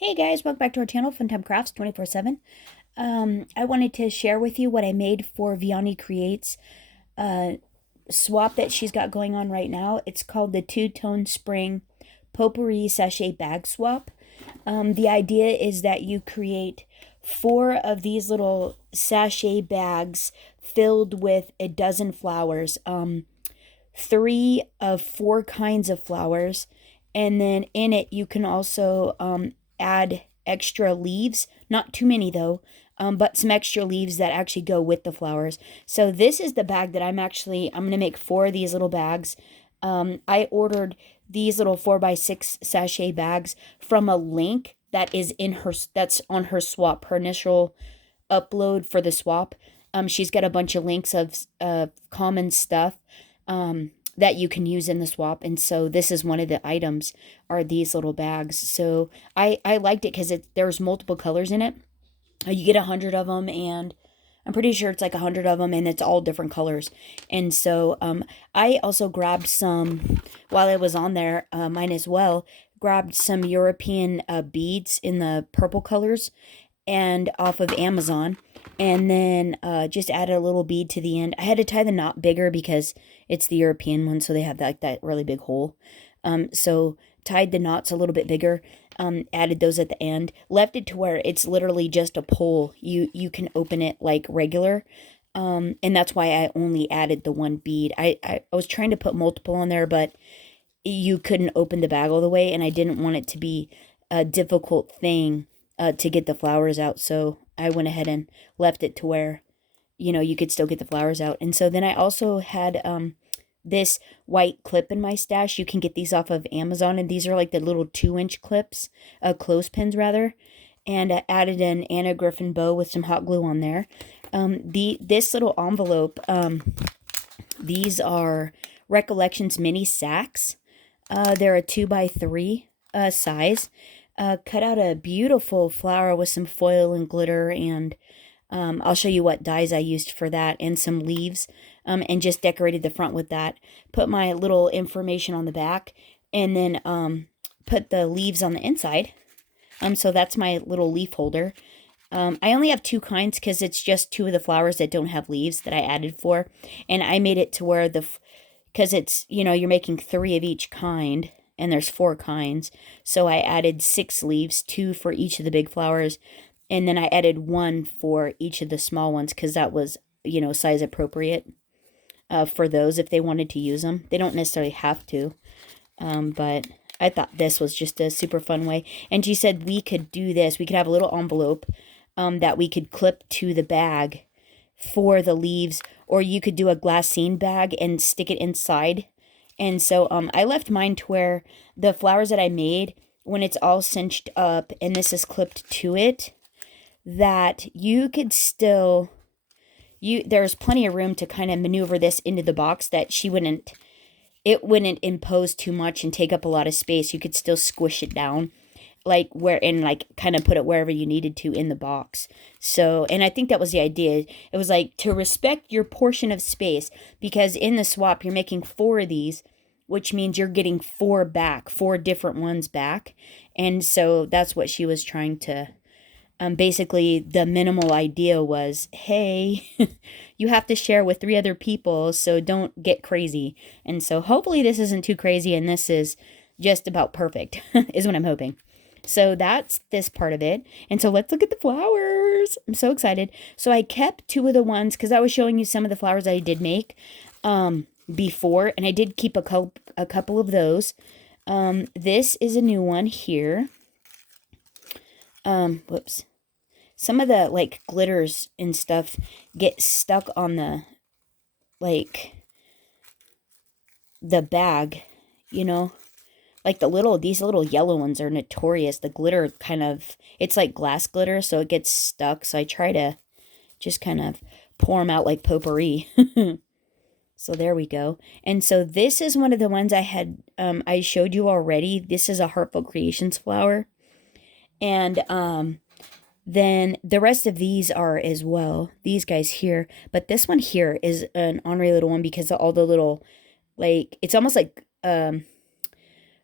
Hey guys, welcome back to our channel, Funtime Crafts 24/7. I wanted to share with you what I made for VianneyCreates swap that she's got going on right now. It's called the Two-Tone Spring Potpourri Sachet Bag Swap. The idea is that you create 4 of these little sachet bags filled with a dozen flowers, 3 of 4 kinds of flowers, and then in it you can also add extra leaves, not too many though, but some extra leaves that actually go with the flowers. So this is the bag that I'm going to make 4 of these little bags. I ordered these little 4x6 sachet bags from a link that is that's on her swap, her initial upload for the swap. She's got a bunch of links of common stuff that you can use in the swap, and so this is one of the items, are these little bags. So I liked it because there's multiple colors in it. You get 100 of them, and I'm pretty sure it's like 100 of them, and it's all different colors. And so I also grabbed some, while I was on there, mine as well, grabbed some European beads in the purple colors and off of Amazon, and then just added a little bead to the end. I had to tie the knot bigger because it's the European one, so they have that really big hole. So tied the knots a little bit bigger, added those at the end, left it to where it's literally just a pole. You can open it like regular, and that's why I only added the one bead. I was trying to put multiple on there, but you couldn't open the bag all the way, and I didn't want it to be a difficult thing to get the flowers out, so I went ahead and left it to where, you could still get the flowers out. And so then I also had this white clip in my stash. You can get these off of Amazon, and these are like the little 2-inch clips, clothespins rather. And I added an Anna Griffin bow with some hot glue on there. This little envelope, these are Recollections mini sacks. They're a 2x3 size. Cut out a beautiful flower with some foil and glitter, and I'll show you what dyes I used for that, and some leaves, and just decorated the front with that. Put my little information on the back, and then put the leaves on the inside. So that's my little leaf holder. I only have 2 kinds because it's just 2 of the flowers that don't have leaves that I added for, and I made it to where because it's, you're making 3 of each kind, and there's 4 kinds. So I added 6 leaves, 2 for each of the big flowers, and then I added 1 for each of the small ones because that was, size appropriate for those if they wanted to use them. They don't necessarily have to, but I thought this was just a super fun way. And she said we could do this. We could have a little envelope that we could clip to the bag for the leaves, or you could do a glassine bag and stick it inside. And so I left mine to where the flowers that I made, when it's all cinched up and this is clipped to it, that you could still, there's plenty of room to kind of maneuver this into the box, that it wouldn't impose too much and take up a lot of space. You could still squish it down, kind of put it wherever you needed to in the box. So, and I think that was the idea. It was like to respect your portion of space, because in the swap you're making 4 of these, which means you're getting 4 back, 4 different ones back. And so that's what she was trying to, basically the minimal idea was, hey, you have to share with 3 other people, so don't get crazy. And so hopefully this isn't too crazy, and this is just about perfect, is what I'm hoping. So that's this part of it. And so let's look at the flowers. I'm so excited. So I kept 2 of the ones, because I was showing you some of the flowers I did make before, and I did keep a couple of those. This is a new one here. Whoops. Some of the like glitters and stuff get stuck on the bag, like these little yellow ones are notorious. The glitter it's like glass glitter, so it gets stuck. So I try to just kind of pour them out like potpourri. So there we go. And so this is one of the ones I showed you already. This is a Heartful Creations flower. And then the rest of these are as well, these guys here. But this one here is an ornery little one because of all the little, it's almost like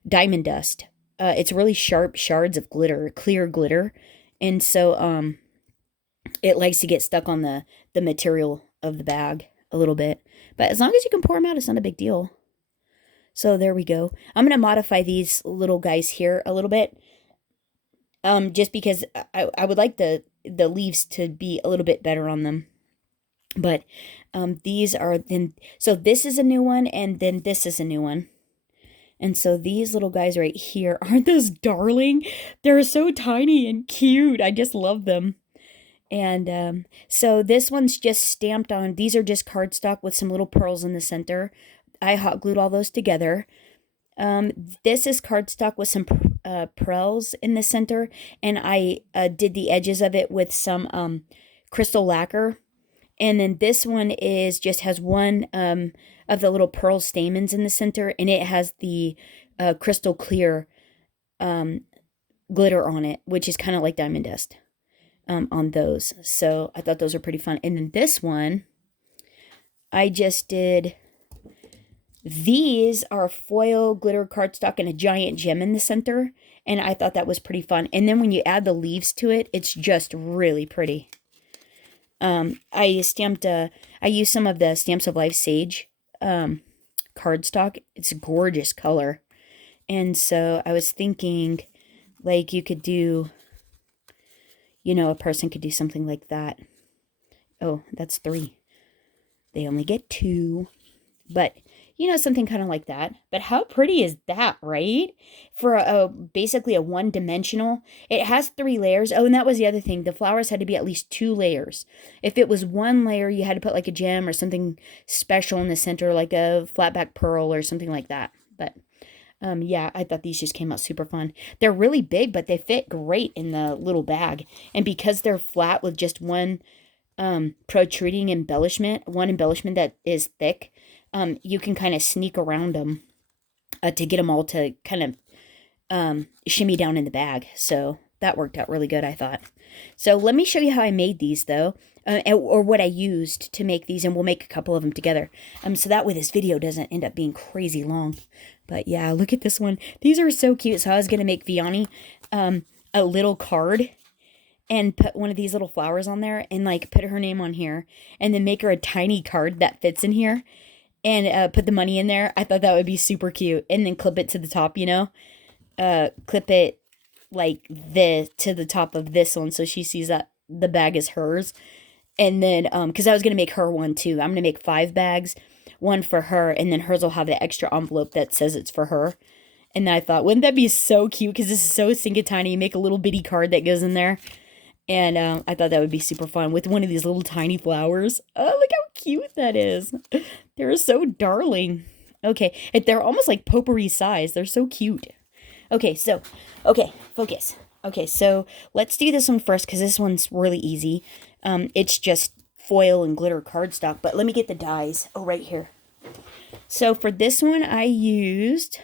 diamond dust it's really sharp shards of glitter, clear glitter. And so it likes to get stuck on the material of the bag a little bit. But as long as you can pour them out, it's not a big deal. So there we go. I'm going to modify these little guys here a little bit. Just because I would like the leaves to be a little bit better on them. But these are then, so this is a new one, and then this is a new one. And so these little guys right here, aren't those darling? They're so tiny and cute. I just love them. And so this one's just stamped on. These are just cardstock with some little pearls in the center. I hot glued all those together. This is cardstock with some pearls in the center, and I did the edges of it with some crystal lacquer. And then this one is just has one of the little pearl stamens in the center, and it has the crystal clear glitter on it, which is kind of like diamond dust on those. So I thought those were pretty fun. And then this one, I just did, these are foil glitter cardstock and a giant gem in the center, and I thought that was pretty fun. And then when you add the leaves to it, it's just really pretty. I used some of the Stamps of Life Sage cardstock. It's a gorgeous color. And so I was thinking, like, you could do, a person could do something like that. Oh, that's 3. They only get 2. But, something kind of like that. But how pretty is that, right? For basically a one-dimensional. It has 3 layers. Oh, and that was the other thing. The flowers had to be at least 2 layers. If it was 1 layer, you had to put like a gem or something special in the center, like a flatback pearl or something like that. But, yeah, I thought these just came out super fun. They're really big, but they fit great in the little bag. And because they're flat with just one protruding embellishment, one embellishment that is thick, you can kind of sneak around them to get them all to kind of shimmy down in the bag. So that worked out really good, I thought. So let me show you how I made these, though, or what I used to make these, and we'll make a couple of them together. So that way this video doesn't end up being crazy long. But yeah, look at this one. These are so cute. So I was going to make Vianney a little card and put one of these little flowers on there and like put her name on here and then make her a tiny card that fits in here. And put the money in there. I thought that would be super cute. And then clip it to the top, clip it like this to the top of this one so she sees that the bag is hers. And then, because I was going to make her one too. I'm going to make 5 bags, one for her, and then hers will have the extra envelope that says it's for her. And then I thought, wouldn't that be so cute? Because this is so stinking tiny. You make a little bitty card that goes in there. And I thought that would be super fun with one of these little tiny flowers. Oh, look how cute that is. They're so darling. Okay, they're almost like potpourri size. They're so cute. Okay, focus. Okay, so let's do this one first because this one's really easy. It's just foil and glitter cardstock, but let me get the dies. Oh, right here. So for this one, I used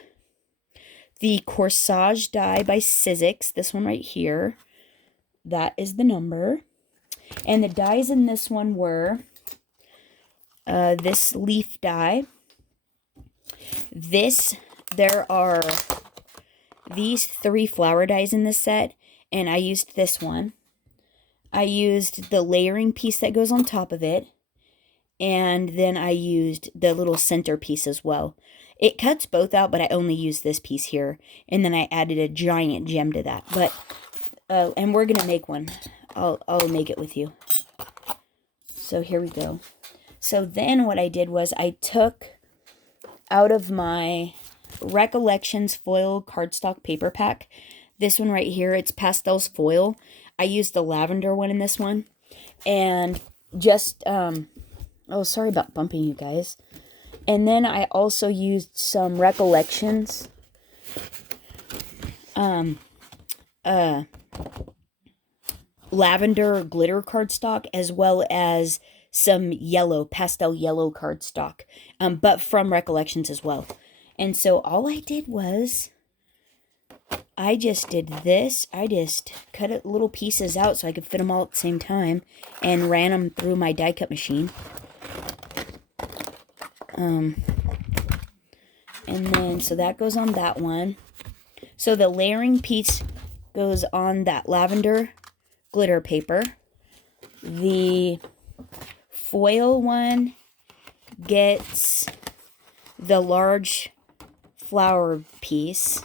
the Corsage die by Sizzix. This one right here. That is the number. And the dies in this one were this leaf die. There are these 3 flower dies in this set, and I used this one. I used the layering piece that goes on top of it, and then I used the little center piece as well. It cuts both out, but I only used this piece here, and then I added a giant gem to that. But and we're gonna make one. I'll make it with you. So here we go. So then what I did was I took out of my Recollections foil cardstock paper pack. This one right here, it's Pastels foil. I used the lavender one in this one. And just, oh, sorry about bumping you guys. And then I also used some Recollections lavender glitter cardstock, as well as some yellow, pastel yellow cardstock, but from Recollections as well. And so all I did was, I just did this. I just cut it little pieces out so I could fit them all at the same time, and ran them through my die cut machine. And then, so that goes on that one. So the layering piece goes on that lavender glitter paper. The foil one gets the large flower piece.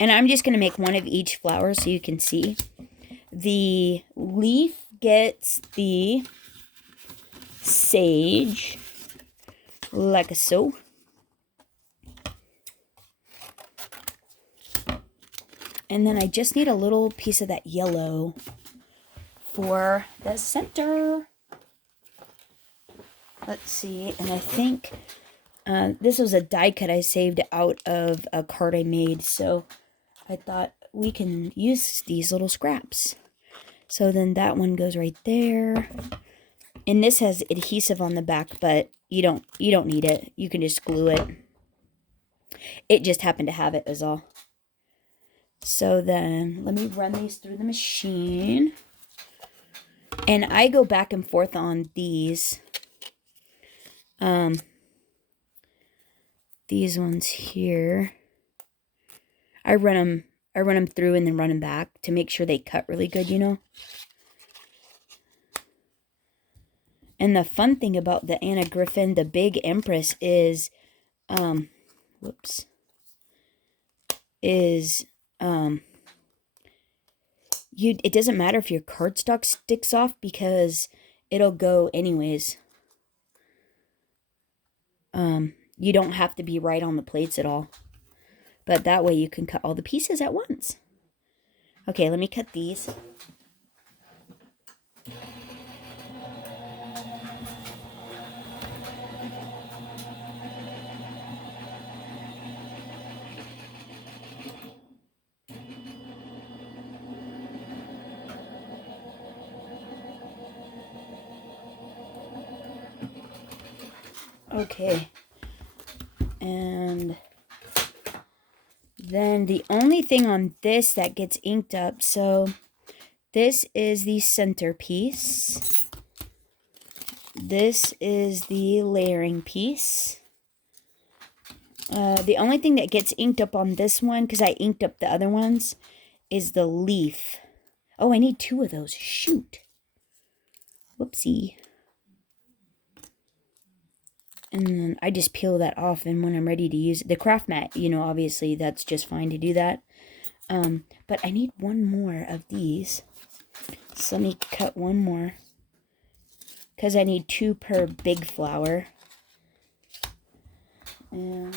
And I'm just going to make one of each flower so you can see. The leaf gets the sage, like so. And then I just need a little piece of that yellow for the center. Let's see, and I think this was a die cut I saved out of a card I made, so I thought we can use these little scraps. So then that one goes right there. And this has adhesive on the back, but you don't need it. You can just glue it. It just happened to have it is all. So then let me run these through the machine. And I go back and forth on these. These ones here. I run them through and then run them back to make sure they cut really good, you know. And the fun thing about the Anna Griffin, the Big Empress, is, it doesn't matter if your cardstock sticks off because it'll go anyways. You don't have to be right on the plates at all. But that way you can cut all the pieces at once. Okay, let me cut these. Okay. And then the only thing on this that gets inked up, so this is the centerpiece. This is the layering piece. The only thing that gets inked up on this one, because I inked up the other ones, is the leaf. Oh, I need 2 of those. Shoot. Whoopsie. And then I just peel that off, and when I'm ready to use it, the craft mat, you know, obviously that's just fine to do that. But I need 1 more of these. So let me cut 1 more. Because I need 2 per big flower. And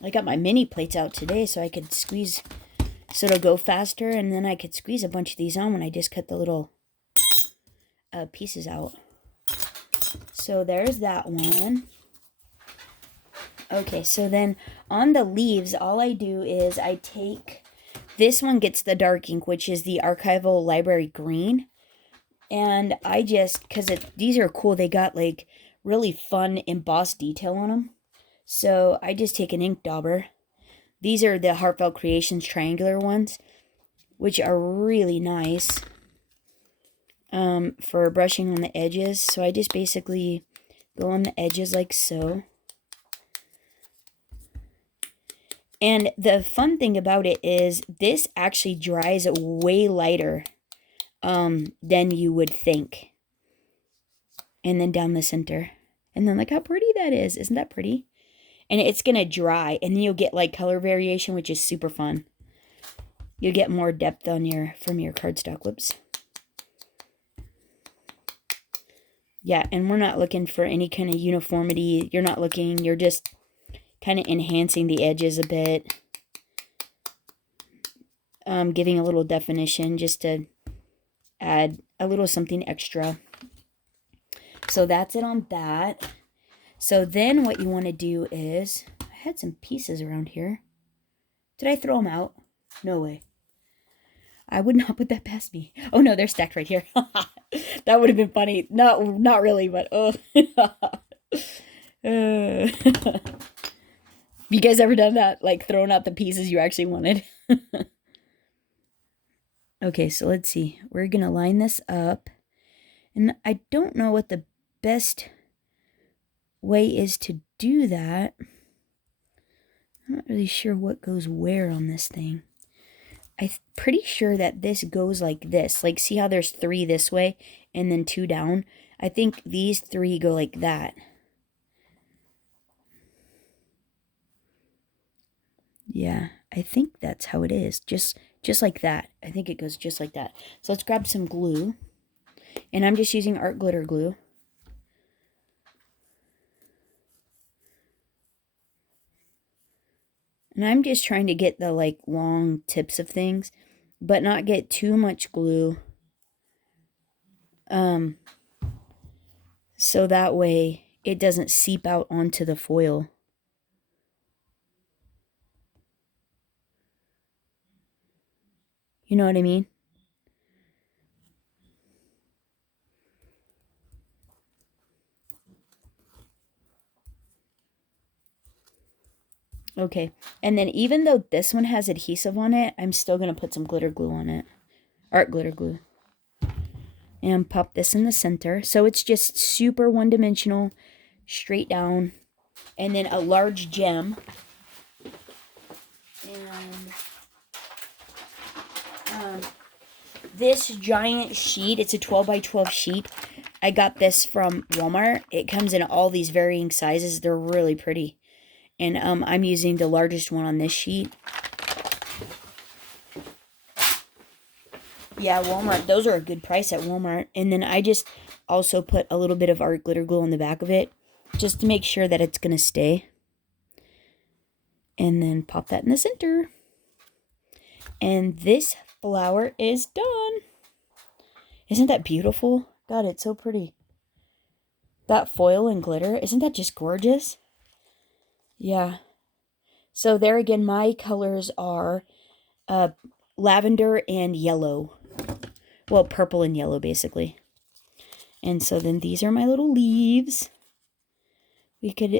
I got my mini plates out today so I could squeeze, so it'll go faster, and then I could squeeze a bunch of these on when I just cut the little pieces out. So there's that one. Okay, so then on the leaves, all I do is I take, this one gets the dark ink, which is the Archival Library Green. And I just, because these are cool, they got like really fun embossed detail on them. So I just take an ink dauber. These are the Heartfelt Creations triangular ones, which are really nice for brushing on the edges. So I just basically go on the edges like so. And the fun thing about it is this actually dries way lighter than you would think. And then down the center. And then look how pretty that is. Isn't that pretty? And it's going to dry. And then you'll get like color variation, which is super fun. You'll get more depth on from your cardstock. Whoops. Yeah, and we're not looking for any kind of uniformity. You're not looking, you're just kind of enhancing the edges a bit. Giving a little definition just to add a little something extra. So that's it on that. So then what you want to do is, I had some pieces around here. Did I throw them out? No way. I would not put that past me. Oh no, they're stacked right here. That would have been funny. No, not really, but oh. You guys ever done that? Like throwing out the pieces you actually wanted? Okay, so let's see. We're going to line this up. And I don't know what the best way is to do that. I'm not really sure what goes where on this thing. I'm pretty sure that this goes like this. Like, see how there's 3 this way and then 2 down? I think these 3 go like that. Yeah, I think that's how it is. Just like that. I think it goes just like that. So let's grab some glue. And I'm just using art glitter glue. And I'm just trying to get the like long tips of things, but not get too much glue. So that way it doesn't seep out onto the foil. You know what I mean? Okay, and then even though this one has adhesive on it, I'm still going to put some glitter glue on it. Art glitter glue. And pop this in the center. So it's just super one-dimensional, straight down. And then a large gem. And this giant sheet, it's a 12 by 12 sheet. I got this from Walmart. It comes in all these varying sizes. They're really pretty. And I'm using the largest one on this sheet. Yeah, Walmart. Those are a good price at Walmart. And then I just also put a little bit of art glitter glue on the back of it, just to make sure that it's going to stay. And then pop that in the center. And this flower is done. Isn't that beautiful? God, it's so pretty. That foil and glitter, isn't that just gorgeous? Yeah. So there again, my colors are lavender and yellow. Well, purple and yellow, basically. And so then these are my little leaves.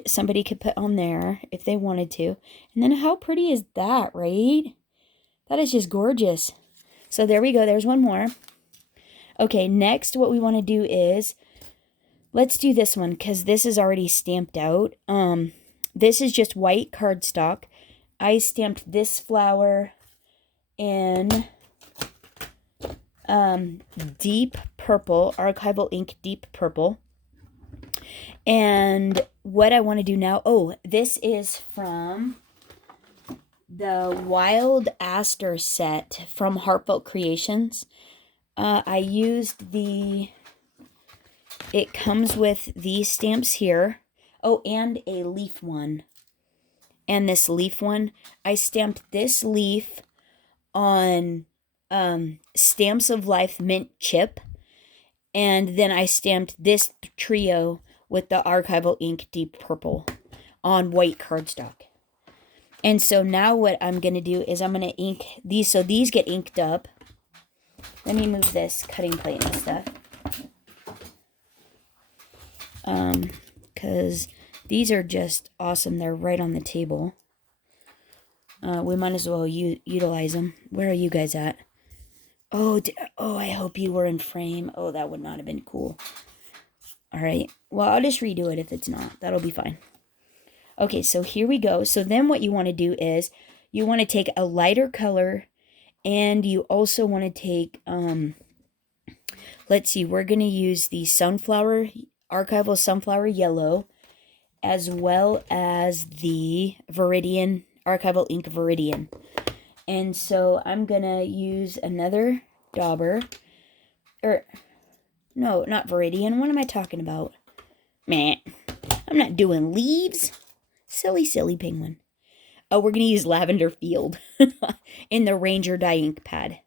Somebody could put on there if they wanted to. And then how pretty is that, right? That is just gorgeous. So there we go. There's one more. Okay, next what we want to do is, let's do this one because this is already stamped out. This is just white cardstock. I stamped this flower in deep purple, archival ink deep purple. And what I want to do now, this is from the Wild Aster set from Heartfelt Creations. I used it comes with these stamps here. Oh, and a leaf one. And this leaf one, I stamped this leaf on Stamps of Life mint chip. And then I stamped this trio with the archival ink deep purple on white cardstock. And so now what I'm going to do is I'm going to ink these. So these get inked up. Let me move this cutting plate and stuff. Because these are just awesome. They're right on the table. We might as well utilize them. Where are you guys at? Oh, I hope you were in frame. Oh, that would not have been cool. All right. Well, I'll just redo it if it's not. That'll be fine. Okay, so here we go. So then what you want to do is you want to take a lighter color, and you also want to take, let's see, we're going to use the archival sunflower yellow, as well as the archival ink Viridian. And so I'm going to use another dauber. No, not Viridian. What am I talking about? Meh. I'm not doing leaves. Silly, silly penguin. Oh, we're going to use Lavender Field in the Ranger dye ink pad.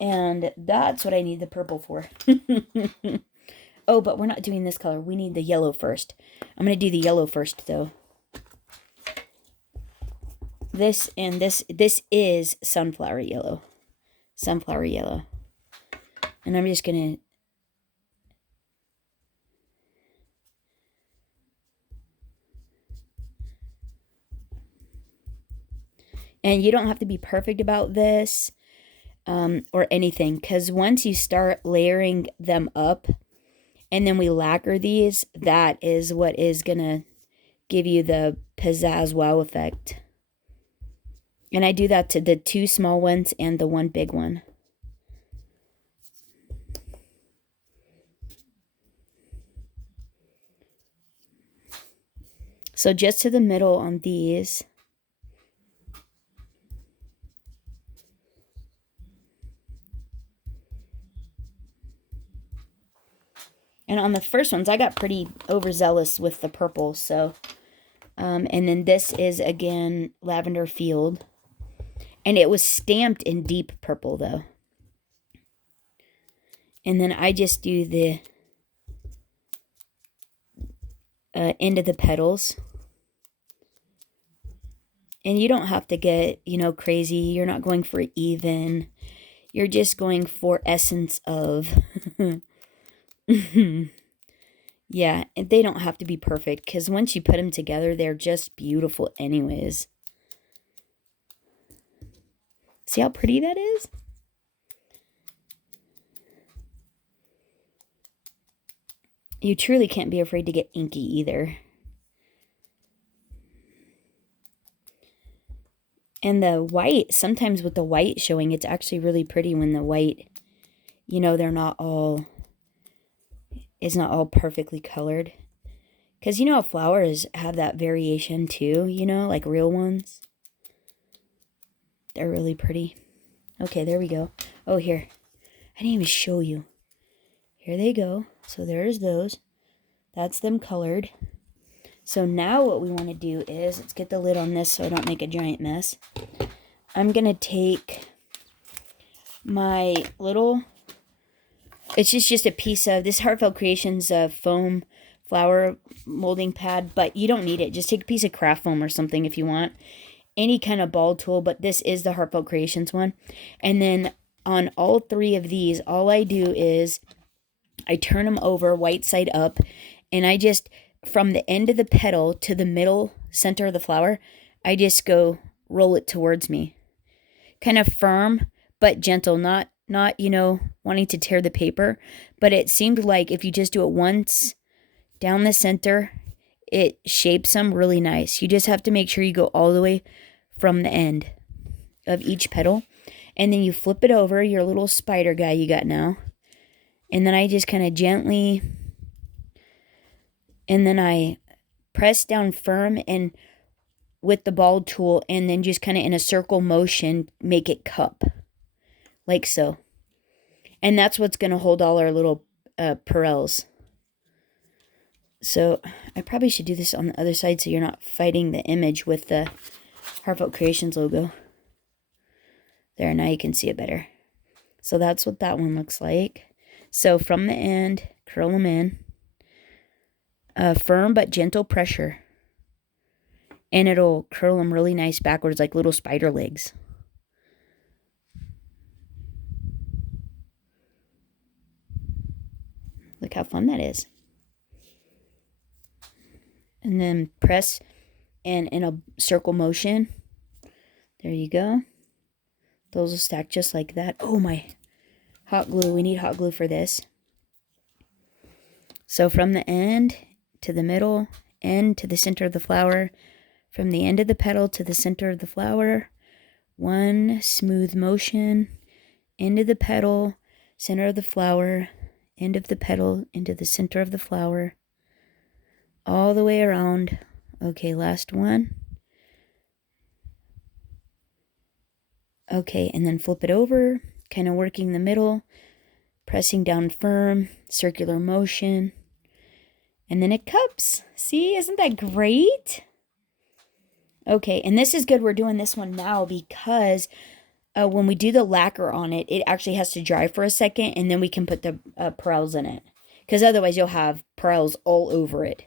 And that's what I need the purple for. Oh, but we're not doing this color. We need the yellow first. I'm going to do the yellow first, though. This is sunflower yellow. Sunflower yellow. And I'm just going to... And you don't have to be perfect about this or anything, because once you start layering them up and then we lacquer these, that is what is going to give you the pizzazz wow effect. And I do that to the 2 small ones and the 1 big one. So just to the middle on these. And on the first ones, I got pretty overzealous with the purple. So, and then this is, again, Lavender Field. And it was stamped in deep purple, though. And then I just do the end of the petals. And you don't have to get, crazy. You're not going for even. You're just going for essence of. Yeah, and they don't have to be perfect, because once you put them together, they're just beautiful anyways. See how pretty that is? You truly can't be afraid to get inky either. And the white, sometimes with the white showing, it's actually really pretty when the white, they're not all, it's not all perfectly colored. Because how flowers have that variation too, like real ones. They're really pretty. Okay, there we go. Oh, here. I didn't even show you. Here they go. So there's those. That's them colored. So now what we want to do is, let's get the lid on this so I don't make a giant mess. I'm going to take my little, it's just a piece of, this Heartfelt Creations foam flower molding pad, but you don't need it. Just take a piece of craft foam or something if you want. Any kind of ball tool, but this is the Heartfelt Creations one. And then on all 3 of these, all I do is I turn them over white side up, and I just, from the end of the petal to the middle center of the flower, I just go roll it towards me. Kind of firm, but gentle, not wanting to tear the paper. But it seemed like if you just do it once down the center, it shapes them really nice. You just have to make sure you go all the way from the end of each petal. And then you flip it over, your little spider guy you got now. And then I just kind of gently, and then I press down firm and with the ball tool, and then just kind of in a circle motion, make it cup. Like so. And that's what's going to hold all our little pearls. So I probably should do this on the other side so you're not fighting the image with the Heartfelt Creations logo. There, now you can see it better. So that's what that one looks like. So from the end, curl them in. Firm but gentle pressure. And it'll curl them really nice backwards like little spider legs. Look how fun that is. And then press and in a circle motion. There you go. Those will stack just like that. Oh my, hot glue. We need hot glue for this. So from the end to the middle, end to the center of the flower, from the end of the petal to the center of the flower, one smooth motion, end of the petal, center of the flower, end of the petal, into the center of the flower, all the way around. Okay, last one. Okay, and then flip it over, kind of working the middle, pressing down firm, circular motion, and then it cups. See, isn't that great? Okay, and this is good we're doing this one now because when we do the lacquer on it, it actually has to dry for a second, and then we can put the pearls in it. Because otherwise you'll have pearls all over it.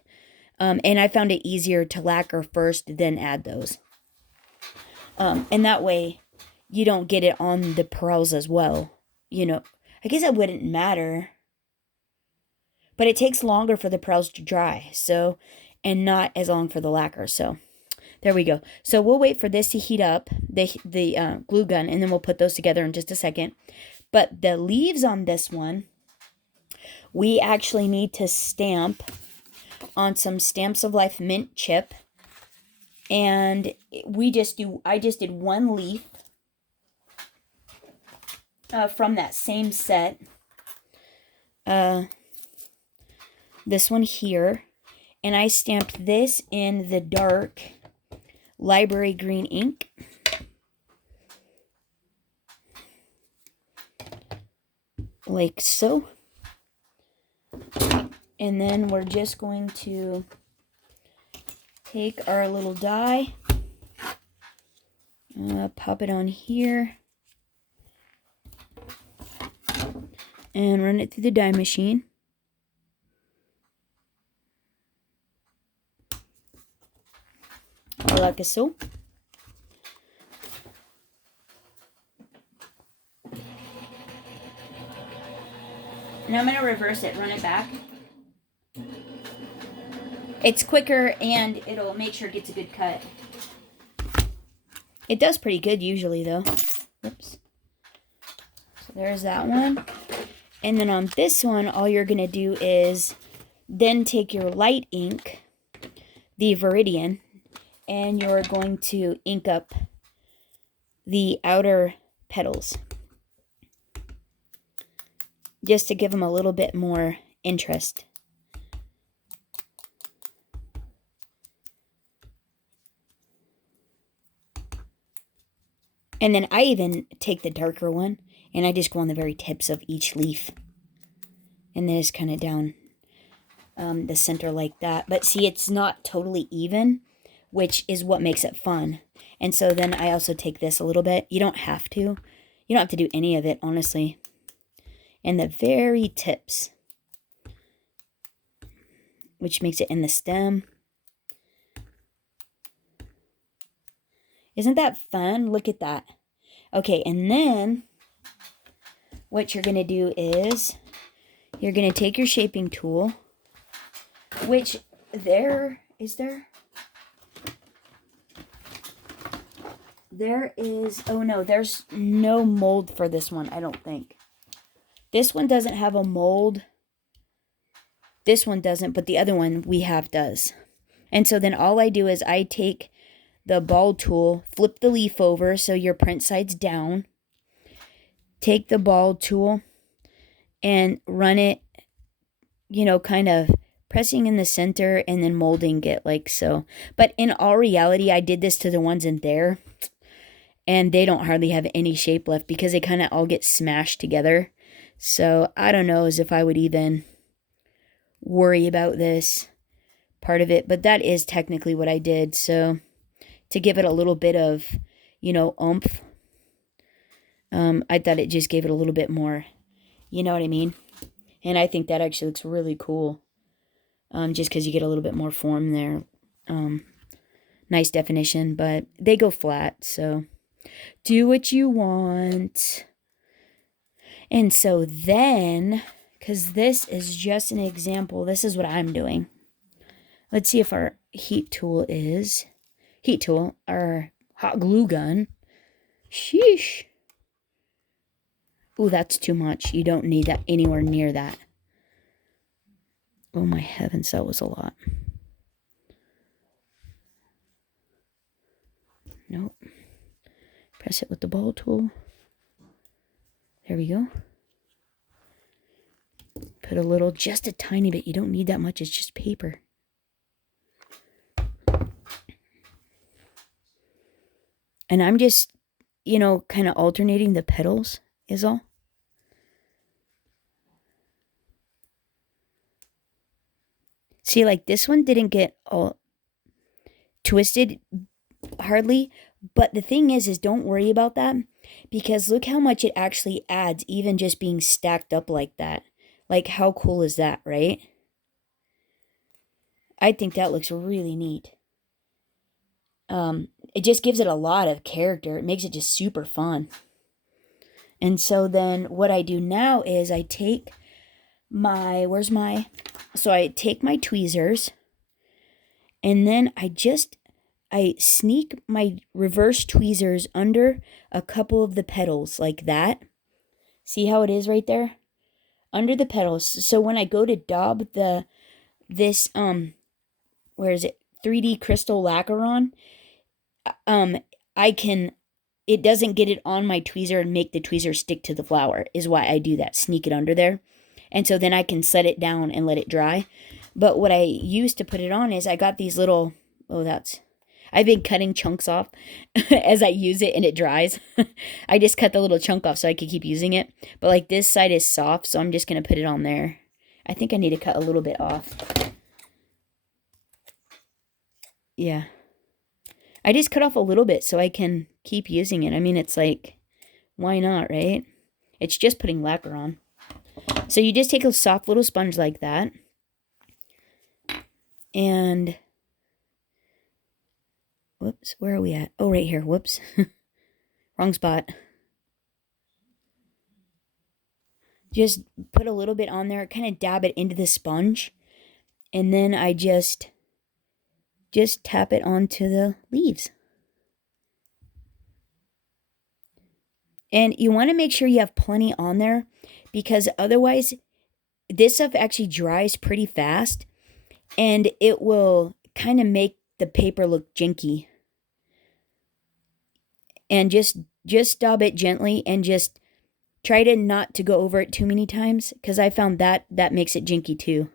And I found it easier to lacquer first, then add those. And that way you don't get it on the pearls as well. I guess it wouldn't matter. But it takes longer for the pearls to dry. So, and not as long for the lacquer. So, There we go. So we'll wait for this to heat up, the glue gun, and then we'll put those together in just a second. But the leaves on this one, we actually need to stamp on some Stamps of Life mint chip. And I just did one leaf from that same set. This one here. And I stamped this in the dark library green ink. Like so. And then we're just going to take our little die, pop it on here, and run it through the die machine. Like so. And I'm going to reverse it, run it back. It's quicker and it'll make sure it gets a good cut. It does pretty good usually though. Oops. So there's that one. And then on this one, all you're going to do is then take your light ink, the Viridian, and you're going to ink up the outer petals. Just to give them a little bit more interest. And then I even take the darker one and I just go on the very tips of each leaf. And then it's kind of down the center like that. But see, it's not totally even, which is what makes it fun. And so then I also take this a little bit. You don't have to. You don't have to do any of it, honestly. And the very tips, which makes it in the stem. Isn't that fun? Look at that. Okay, and then what you're going to do is you're going to take your shaping tool, which there is, oh no, there's no mold for this one, I don't think. This one doesn't have a mold. This one doesn't, but the other one we have does. And so then all I do is I take the ball tool, flip the leaf over so your print side's down. Take the ball tool and run it, kind of pressing in the center and then molding it like so. But in all reality, I did this to the ones in there. And they don't hardly have any shape left because they kind of all get smashed together. So I don't know as if I would even worry about this part of it. But that is technically what I did. So to give it a little bit of, oomph, I thought it just gave it a little bit more, you know what I mean? And I think that actually looks really cool. Just because you get a little bit more form there. Nice definition, but they go flat, so do what you want. And so then, because this is just an example, this is what I'm doing. Let's see if our our hot glue gun. Sheesh. Ooh, that's too much. You don't need that anywhere near that. Oh my heavens, that was a lot. Nope. Press it with the ball tool. There we go. Put a little, just a tiny bit. You don't need that much. It's just paper. And I'm just, kind of alternating the petals is all. See, like this one didn't get all twisted hardly. But the thing is don't worry about that. Because look how much it actually adds, even just being stacked up like that. Like, how cool is that, right? I think that looks really neat. It just gives it a lot of character. It makes it just super fun. And so then what I do now is I take so I take my tweezers and then I I sneak my reverse tweezers under a couple of the petals like that. See how it is right there? Under the petals. So when I go to daub this where is it? 3D crystal lacquer on, I can, it doesn't get it on my tweezer and make the tweezer stick to the flower, is why I do that. Sneak it under there. And so then I can set it down and let it dry. But what I use to put it on is I got these little, I've been cutting chunks off as I use it and it dries. I just cut the little chunk off so I could keep using it. But like this side is soft, so I'm just going to put it on there. I think I need to cut a little bit off. Yeah. I just cut off a little bit so I can keep using it. I mean, it's like, why not, right? It's just putting lacquer on. So you just take a soft little sponge like that. And, whoops, where are we at? Oh, right here. Whoops. Wrong spot. Just put a little bit on there, kind of dab it into the sponge. And then I just tap it onto the leaves. And you want to make sure you have plenty on there, because otherwise this stuff actually dries pretty fast and it will kind of make the paper look jinky. And just dab it gently and just try to not to go over it too many times, because I found that makes it jinky too.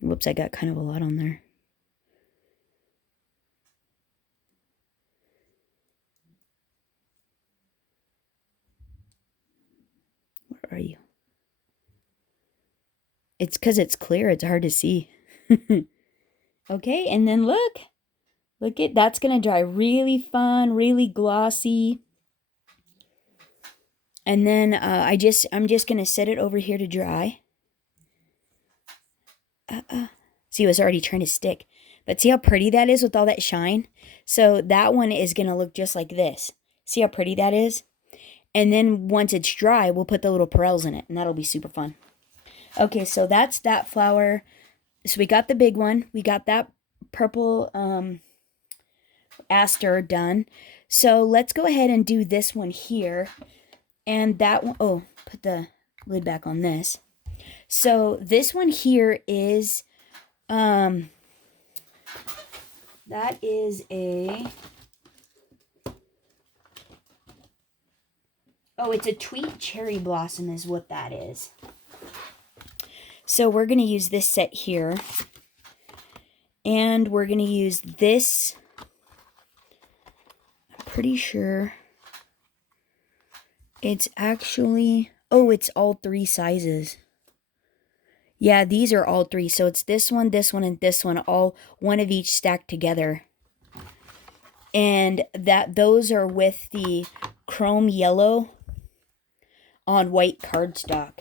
Whoops, I got kind of a lot on there. Where are you? It's because it's clear, it's hard to see. Okay, and then look at, that's gonna dry really fun, really glossy. And then I'm just gonna set it over here to dry. See, it was already trying to stick. But see how pretty that is with all that shine? So that one is going to look just like this. See how pretty that is? And then once it's dry, we'll put the little pearls in it. And that'll be super fun. Okay, so that's that flower. So we got the big one. We got that purple aster done. So let's go ahead and do this one here. And that one, oh, put the lid back on this. So this one here is, that is it's a Tweet Cherry Blossom is what that is. So we're going to use this set here. And we're going to use this, I'm pretty sure it's actually, it's all 3 sizes. Yeah, these are all 3. So it's this one, and this one, all one of each stacked together. And those are with the chrome yellow on white cardstock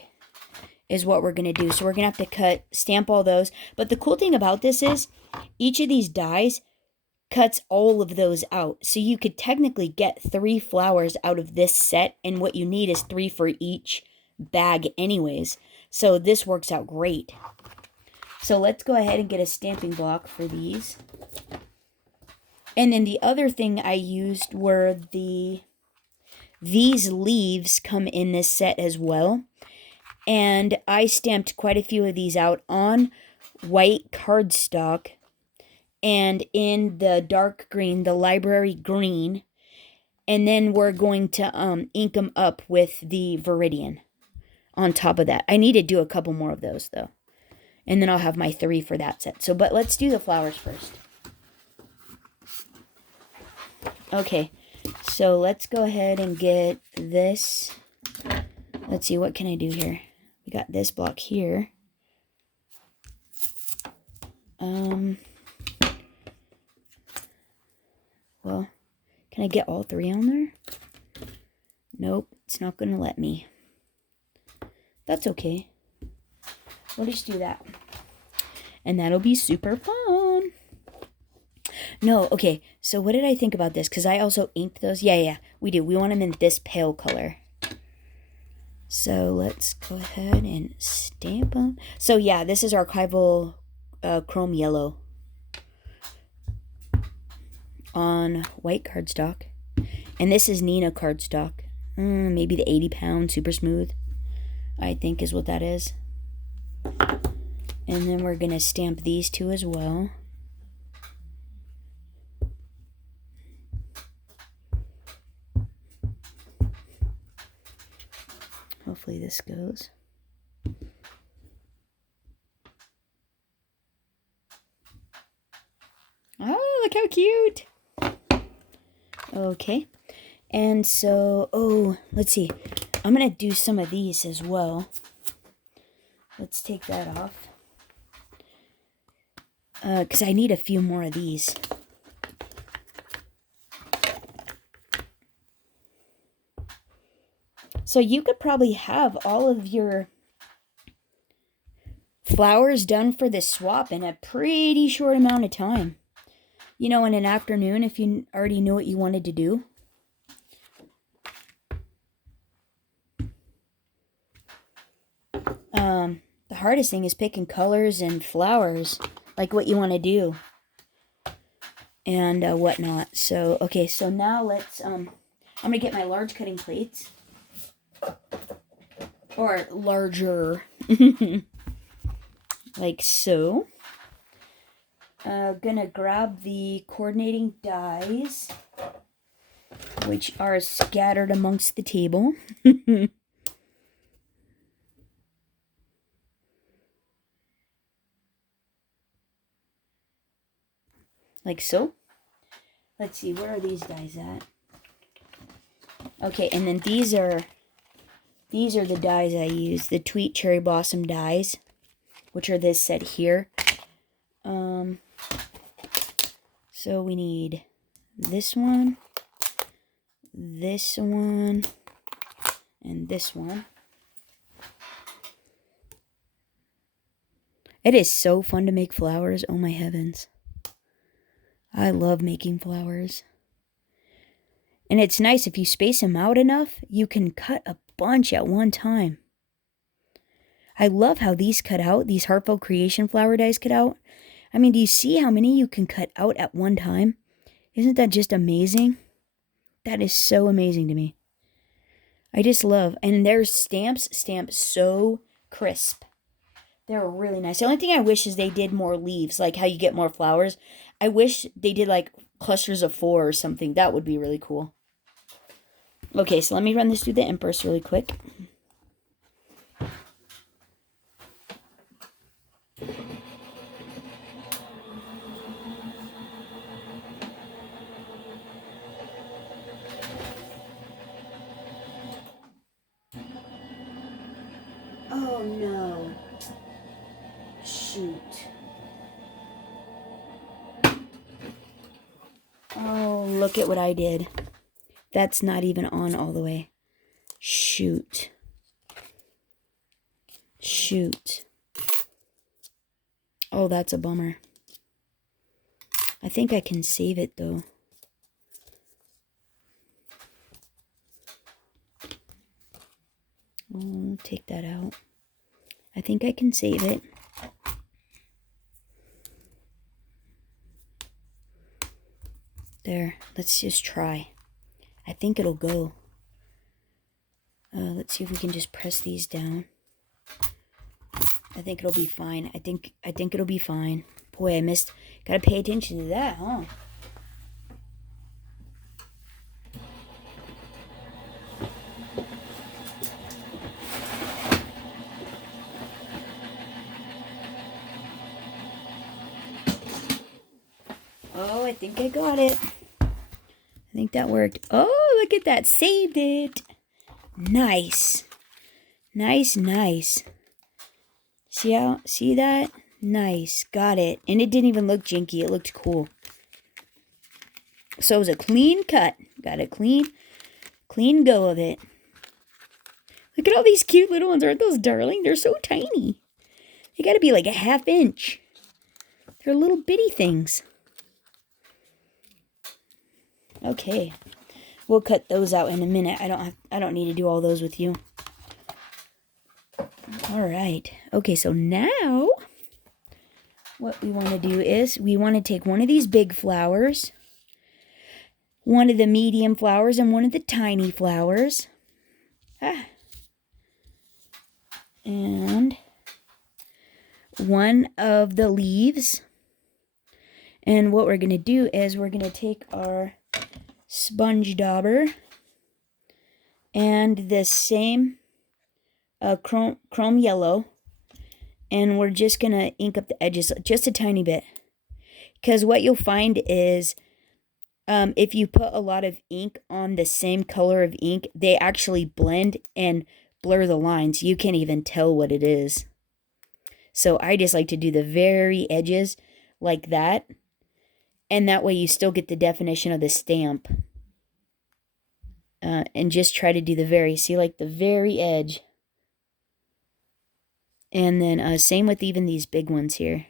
is what we're going to do. So we're going to have to stamp all those. But the cool thing about this is each of these dies cuts all of those out. So you could technically get 3 flowers out of this set. And what you need is 3 for each bag anyways. So this works out great. So let's go ahead and get a stamping block for these. And then the other thing I used were these leaves come in this set as well. And I stamped quite a few of these out on white cardstock and in the dark green, the library green. And then we're going to ink them up with the Viridian on top of that. I need to do a couple more of those though. And then I'll have my 3 for that set. So, but let's do the flowers first. Okay, so let's go ahead and get this. Let's see, what can I do here? We got this block here. Well, can I get all 3 on there? Nope, it's not going to let me. That's okay. We'll just do that. And that'll be super fun. No, okay. So what did I think about this? Because I also inked those. Yeah, we do. We want them in this pale color. So let's go ahead and stamp them. So yeah, this is archival chrome yellow on white cardstock. And this is Nina cardstock. Maybe the 80-pound super smooth, I think is what that is. And then we're going to stamp these two as well. Hopefully this goes. Oh, look how cute. Okay. And so, let's see. I'm going to do some of these as well. Let's take that off. Because I need a few more of these. So you could probably have all of your flowers done for this swap in a pretty short amount of time. You know, in an afternoon if you already knew what you wanted to do. The hardest thing is picking colors and flowers, like what you want to do. And whatnot. So, okay, so now let's, I'm going to get my large cutting plates. Or larger. Like so. Gonna grab the coordinating dies, which are scattered amongst the table. Like so. Let's see, where are these dies at? Okay, and then these are the dies I use, the Tweet Cherry Blossom dies, which are this set here. So we need this one, and this one. It is so fun to make flowers, oh my heavens. I love making flowers. And it's nice if you space them out enough, you can cut a bunch at one time. I love how these cut out, these Heartfelt Creation flower dies cut out. I mean, do you see how many you can cut out at one time? Isn't that just amazing? That is so amazing to me. I just love, and their stamps stamp so crisp. They're really nice. The only thing I wish is they did more leaves, like how you get more flowers. I wish they did like clusters of 4 or something. That would be really cool. Okay, so let me run this through the Empress really quick. Oh no. Shoot. Oh, look at what I did. That's not even on all the way. Shoot. Shoot. Oh, that's a bummer. I think I can save it though. Oh, take that out. I think I can save it. There, let's just try. I think it'll go. Let's see if we can just press these down. I think it'll be fine. I think it'll be fine. Boy, I missed. Gotta pay attention to that, huh? Oh, I think I got it. I think that worked. Oh, look at that. Saved it. Nice. Nice, nice. See that? Nice. Got it. And it didn't even look jinky. It looked cool. So it was a clean cut. Got a clean go of it. Look at all these cute little ones. Aren't those darling? They're so tiny. They gotta be like a ½ inch. They're little bitty things. Okay. We'll cut those out in a minute. I don't need to do all those with you. All right. Okay, so now what we want to do is we want to take one of these big flowers, one of the medium flowers, and one of the tiny flowers. And one of the leaves. And what we're going to do is we're going to take our sponge dauber and the same chrome yellow, and we're just going to ink up the edges just a tiny bit. Because what you'll find is if you put a lot of ink on the same color of ink, they actually blend and blur the lines. You can't even tell what it is. So I just like to do the very edges like that. And that way you still get the definition of the stamp. And just try to do the very edge. And then same with even these big ones here.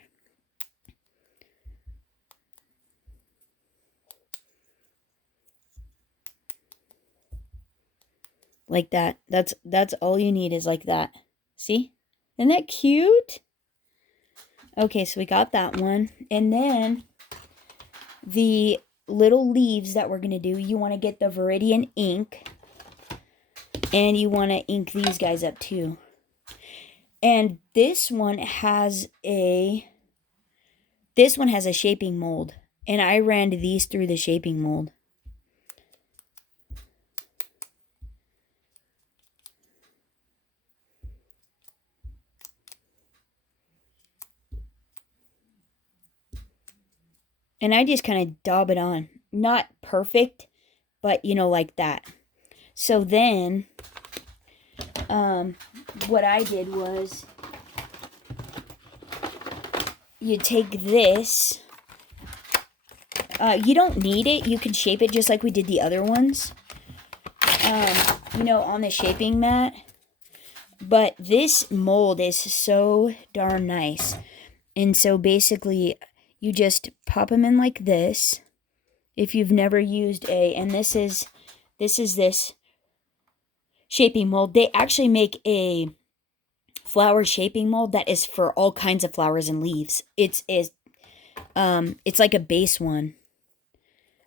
Like that. That's all you need is like that. See? Isn't that cute? Okay, so we got that one. And then the little leaves that we're going to do, you want to get the Viridian ink. And you want to ink these guys up too. And this one has a shaping mold. And I ran these through the shaping mold. And I just kind of daub it on. Not perfect, but you know, like that. So then, what I did was, you take this. You don't need it. You can shape it just like we did the other ones. You know, on the shaping mat. But this mold is so darn nice. And so basically, you just pop them in like this. If you've never used and this is this shaping mold. They actually make a flower shaping mold that is for all kinds of flowers and leaves. It's like a base one.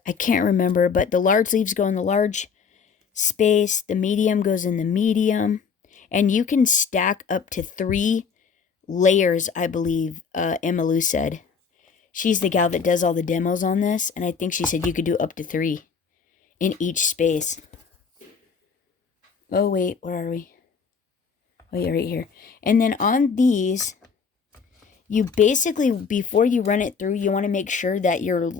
I can't remember, but the large leaves go in the large space, the medium goes in the medium, and you can stack up to 3 layers, I believe Emma Lou said. She's the gal that does all the demos on this, and I think she said you could do up to 3 in each space. Oh, wait, where are we? Oh, yeah, right here. And then on these, you basically, before you run it through, you want to make sure that your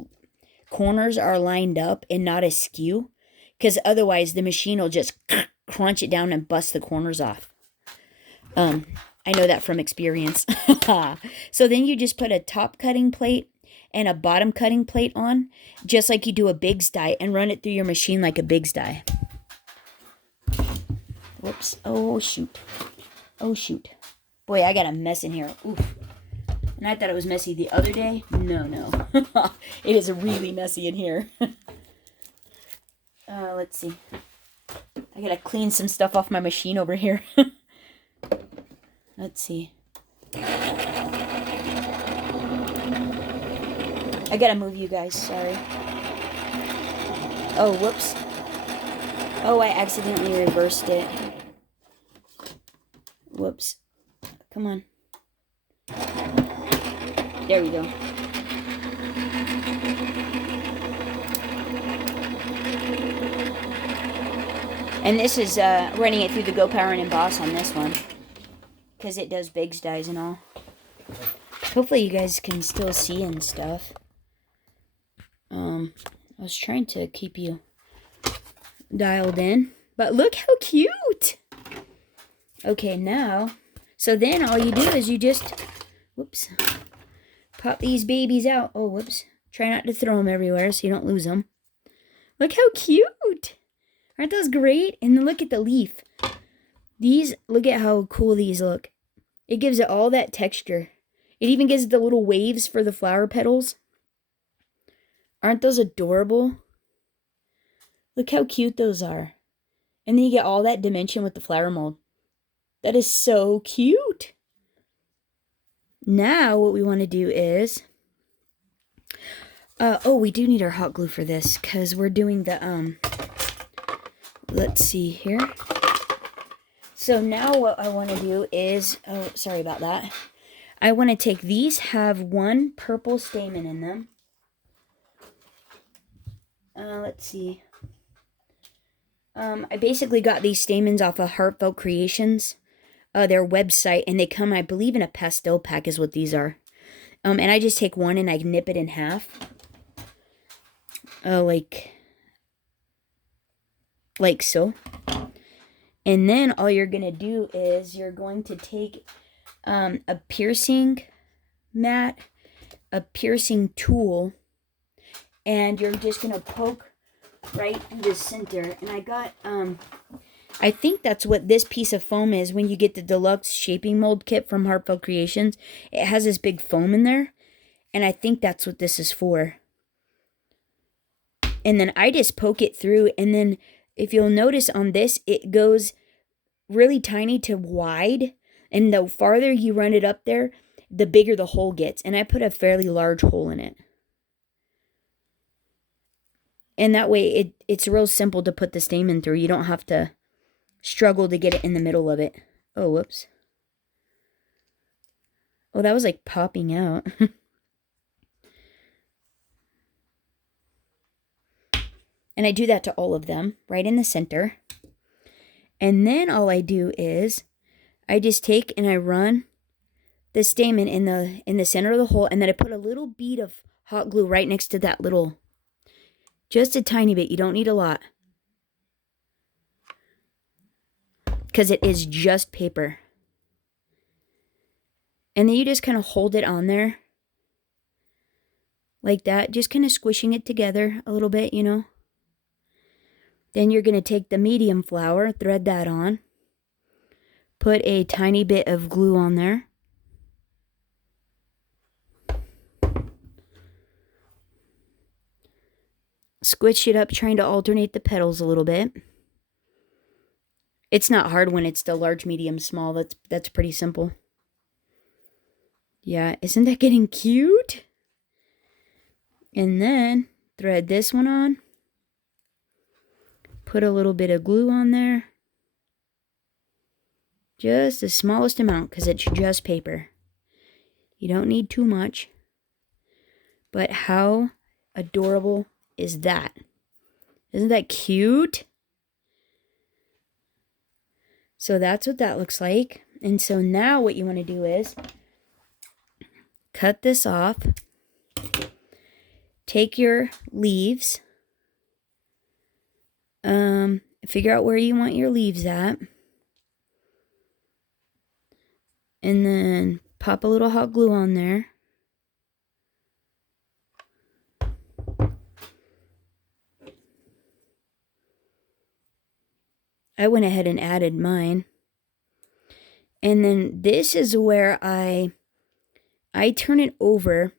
corners are lined up and not askew, because otherwise the machine will just crunch it down and bust the corners off. I know that from experience. So then you just put a top cutting plate and a bottom cutting plate on, just like you do a Big's die, and run it through your machine like a Big's die. Whoops. Oh, shoot. Oh, shoot. Boy, I got a mess in here. Oof. And I thought it was messy the other day. No. It is really messy in here. Let's see. I gotta clean some stuff off my machine over here. Let's see. I gotta move you guys, sorry. Oh, whoops. Oh, I accidentally reversed it. Whoops. Come on. There we go. And this is running it through the Go Power and Emboss on this one, because it does Big's dies and all. Hopefully you guys can still see and stuff. I was trying to keep you dialed in, but look how cute. Okay, now, so then all you do is you just, whoops, pop these babies out. Oh, whoops. Try not to throw them everywhere so you don't lose them. Look how cute. Aren't those great? And then look at the leaf. These, look at how cool these look. It gives it all that texture. It even gives it the little waves for the flower petals. Aren't those adorable? Look how cute those are. And then you get all that dimension with the flower mold. That is so cute. Now what we want to do is, oh, we do need our hot glue for this because we're doing the, let's see here. So now what I want to do is, oh, sorry about that. I want to take these, have one purple stamen in them. Let's see. I basically got these stamens off of Heartfelt Creations, their website, and they come, I believe, in a pastel pack is what these are. And I just take one and I nip it in half. Like so. And then all you're going to do is you're going to take a piercing mat, a piercing tool, and you're just going to poke right in the center. And I got, I think that's what this piece of foam is when you get the deluxe shaping mold kit from Heartfelt Creations. It has this big foam in there, and I think that's what this is for. And then I just poke it through, and then if you'll notice on this, it goes really tiny to wide, and the farther you run it up there, the bigger the hole gets. And I put a fairly large hole in it. And that way, it's real simple to put the stamen through. You don't have to struggle to get it in the middle of it. Oh, whoops. Oh, that was like popping out. And I do that to all of them, right in the center. And then all I do is, I just take and I run the stamen in the center of the hole, and then I put a little bead of hot glue right next to that little, just a tiny bit. You don't need a lot, because it is just paper. And then you just kind of hold it on there like that, just kind of squishing it together a little bit, you know. Then you're going to take the medium flower, thread that on, put a tiny bit of glue on there. Squish it up, trying to alternate the petals a little bit. It's not hard when it's the large, medium, small. That's pretty simple. Yeah, isn't that getting cute? And then thread this one on. Put a little bit of glue on there. Just the smallest amount, because it's just paper. You don't need too much. But how adorable is that? Isn't that cute? So that's what that looks like. And so now what you want to do is cut this off. Take your leaves. Figure out where you want your leaves at. And then pop a little hot glue on there. I went ahead and added mine. And then this is where I turn it over.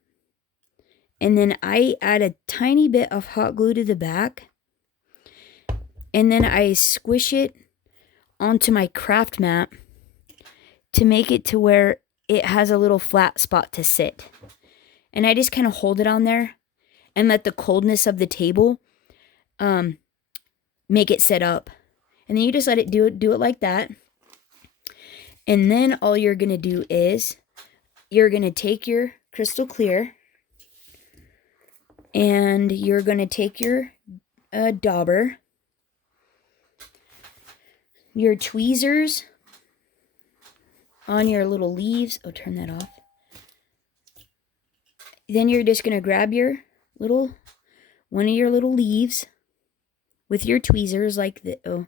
And then I add a tiny bit of hot glue to the back. And then I squish it onto my craft mat to make it to where it has a little flat spot to sit. And I just kind of hold it on there and let the coldness of the table make it sit up. And then you just let it do it like that. And then all you're going to do is you're going to take your crystal clear and you're going to take your dauber, your tweezers on your little leaves. Oh, turn that off. Then you're just going to grab your one of your little leaves with your tweezers like the, oh,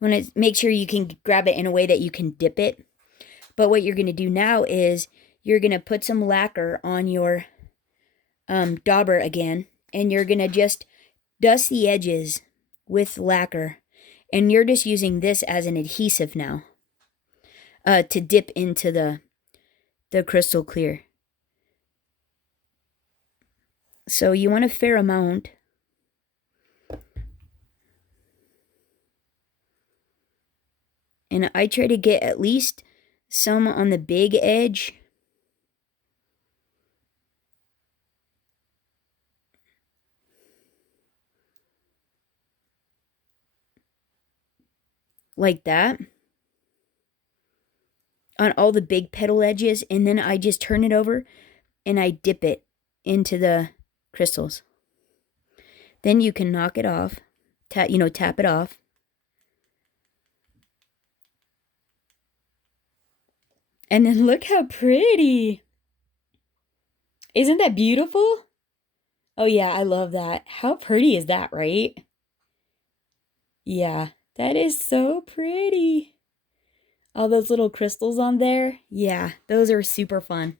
you want to make sure you can grab it in a way that you can dip it. But what you're going to do now is you're going to put some lacquer on your dauber again, and you're going to just dust the edges with lacquer. And you're just using this as an adhesive now to dip into the crystal clear. So you want a fair amount. And I try to get at least some on the big edge. Like that. On all the big petal edges. And then I just turn it over and I dip it into the crystals. Then you can knock it off. Tap it off. And then look how pretty. Isn't that beautiful? Oh yeah, I love that. How pretty is that, right? Yeah, that is so pretty. All those little crystals on there. Yeah, those are super fun.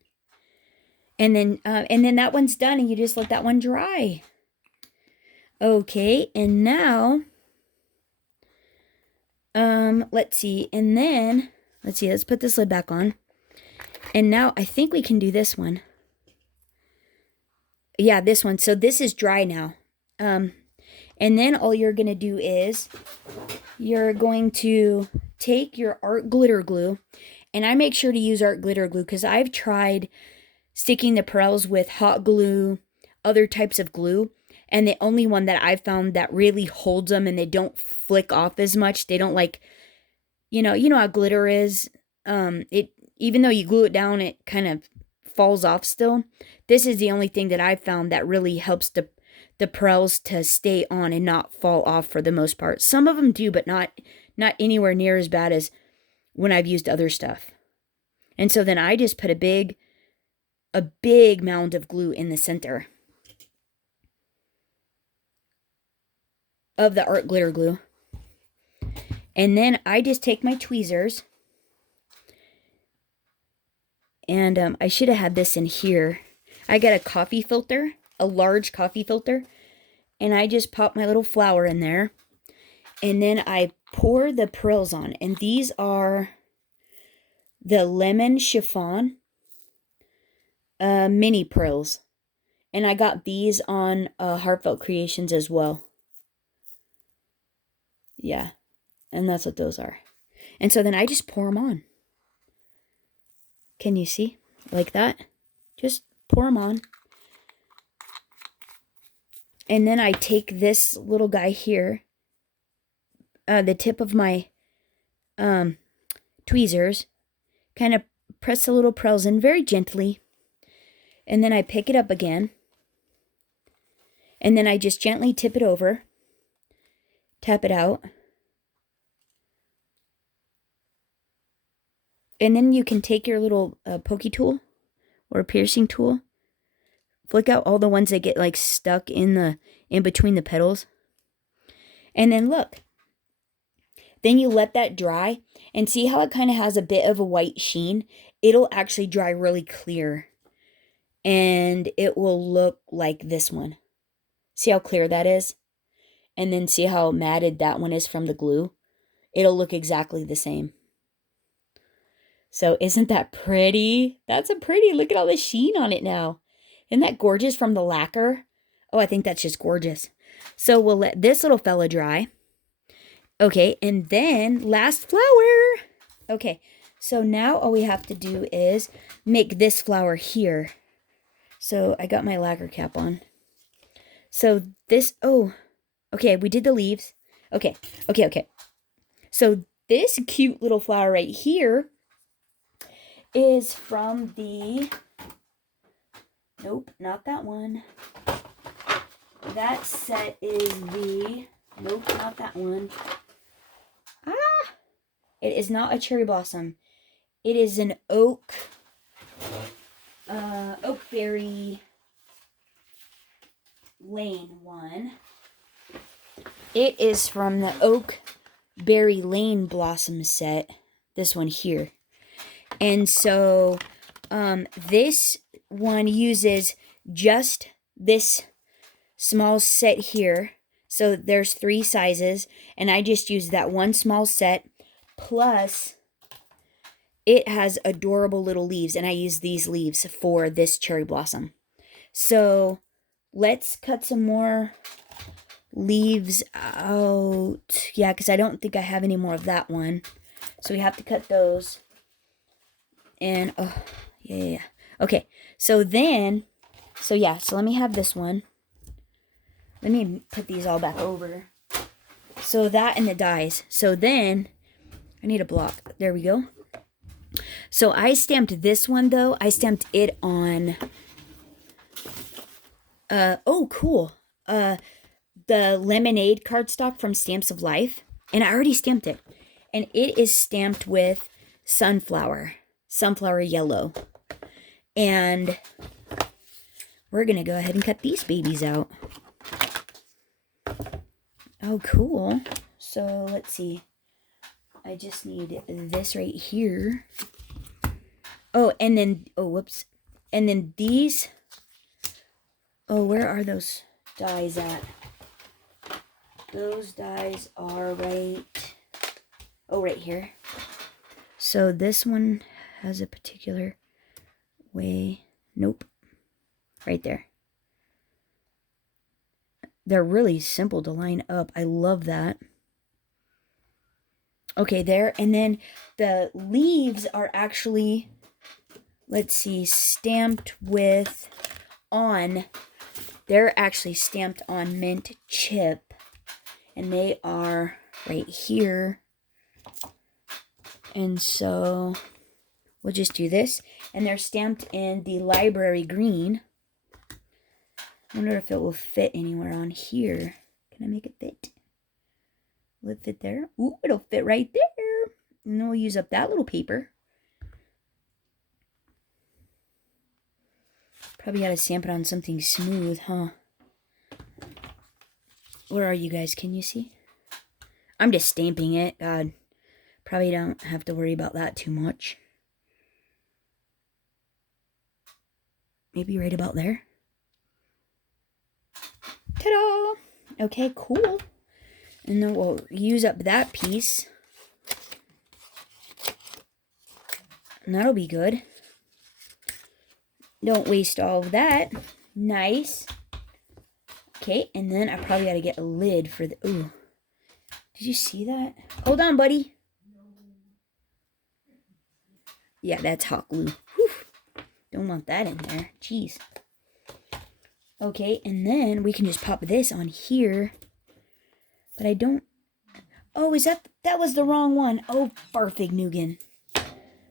And then that one's done and you just let that one dry. Okay, and now let's see. And then let's put this lid back on. And now I think we can do this one. Yeah, this one. So this is dry now. And then all you're going to do is you're going to take your art glitter glue. And I make sure to use art glitter glue because I've tried sticking the pearls with hot glue, other types of glue. And the only one that I've found that really holds them and they don't flick off as much. They don't like, you know how glitter is. Even though you glue it down, it kind of falls off still. This is the only thing that I've found that really helps the pearls to stay on and not fall off for the most part. Some of them do, but not anywhere near as bad as when I've used other stuff. And so then I just put a big mound of glue in the center of the art glitter glue. And then I just take my tweezers. And I should have had this in here. I got a coffee filter, a large coffee filter. And I just pop my little flower in there. And then I pour the pearls on. And these are the lemon chiffon mini pearls. And I got these on Heartfelt Creations as well. Yeah. And that's what those are. And so then I just pour them on. Can you see? Like that. Just pour them on. And then I take this little guy here. The tip of my tweezers. Kind of press the little pearls in very gently. And then I pick it up again. And then I just gently tip it over. Tap it out. And then you can take your little pokey tool or piercing tool. Flick out all the ones that get like stuck in between the petals. And then look. Then you let that dry and see how it kind of has a bit of a white sheen. It'll actually dry really clear. And it will look like this one. See how clear that is? And then see how matted that one is from the glue? It'll look exactly the same. So isn't that pretty? That's a pretty. Look at all the sheen on it now. Isn't that gorgeous from the lacquer? Oh, I think that's just gorgeous. So we'll let this little fella dry. Okay, and then last flower. Okay, so now all we have to do is make this flower here. So I got my lacquer cap on. So this, okay, we did the leaves. Okay. So this cute little flower right here is from the, nope, not that one. That set is the, nope, not that one. It is not a cherry blossom. It is an oakberry lane one. It is from the Oakberry Lane Blossom set. This one here. And so this one uses just this small set here. So there's 3 sizes. And I just used that one small set. Plus, it has adorable little leaves. And I use these leaves for this cherry blossom. So let's cut some more leaves out. Yeah, because I don't think I have any more of that one. So we have to cut those. And, oh, yeah. Okay, so then, so let me have this one. Let me put these all back over. So that and the dies. So then, I need a block. There we go. So I stamped this one, though. I stamped it on, oh, cool. The lemonade cardstock from Stamps of Life. And I already stamped it. And it is stamped with sunflower yellow. And we're going to go ahead and cut these babies out. Oh, cool. So let's see. I just need this right here. Oh, and then, oh, whoops. And then these. Oh, where are those dies at? Those dies are right here. So this one has a particular way. Nope. Right there. They're really simple to line up. I love that. Okay, there. And then the leaves are actually, let's see, stamped with they're actually stamped on mint chip. And they are right here. And so we'll just do this. And they're stamped in the library green. I wonder if it will fit anywhere on here. Can I make it fit? Will it fit there? Ooh, it'll fit right there. And then we'll use up that little paper. Probably got to stamp it on something smooth, huh? Where are you guys? Can you see? I'm just stamping it. God, probably don't have to worry about that too much. Maybe right about there. Ta-da! Okay, cool. And then we'll use up that piece. And that'll be good. Don't waste all of that. Nice. Okay, and then I probably got to get a lid for the... Ooh. Did you see that? Hold on, buddy. Yeah, that's hot glue. Whew. Don't want that in there. Jeez. Okay, and then we can just pop this on here. But I don't... Oh, is that... That was the wrong one. Oh, Farfignugan.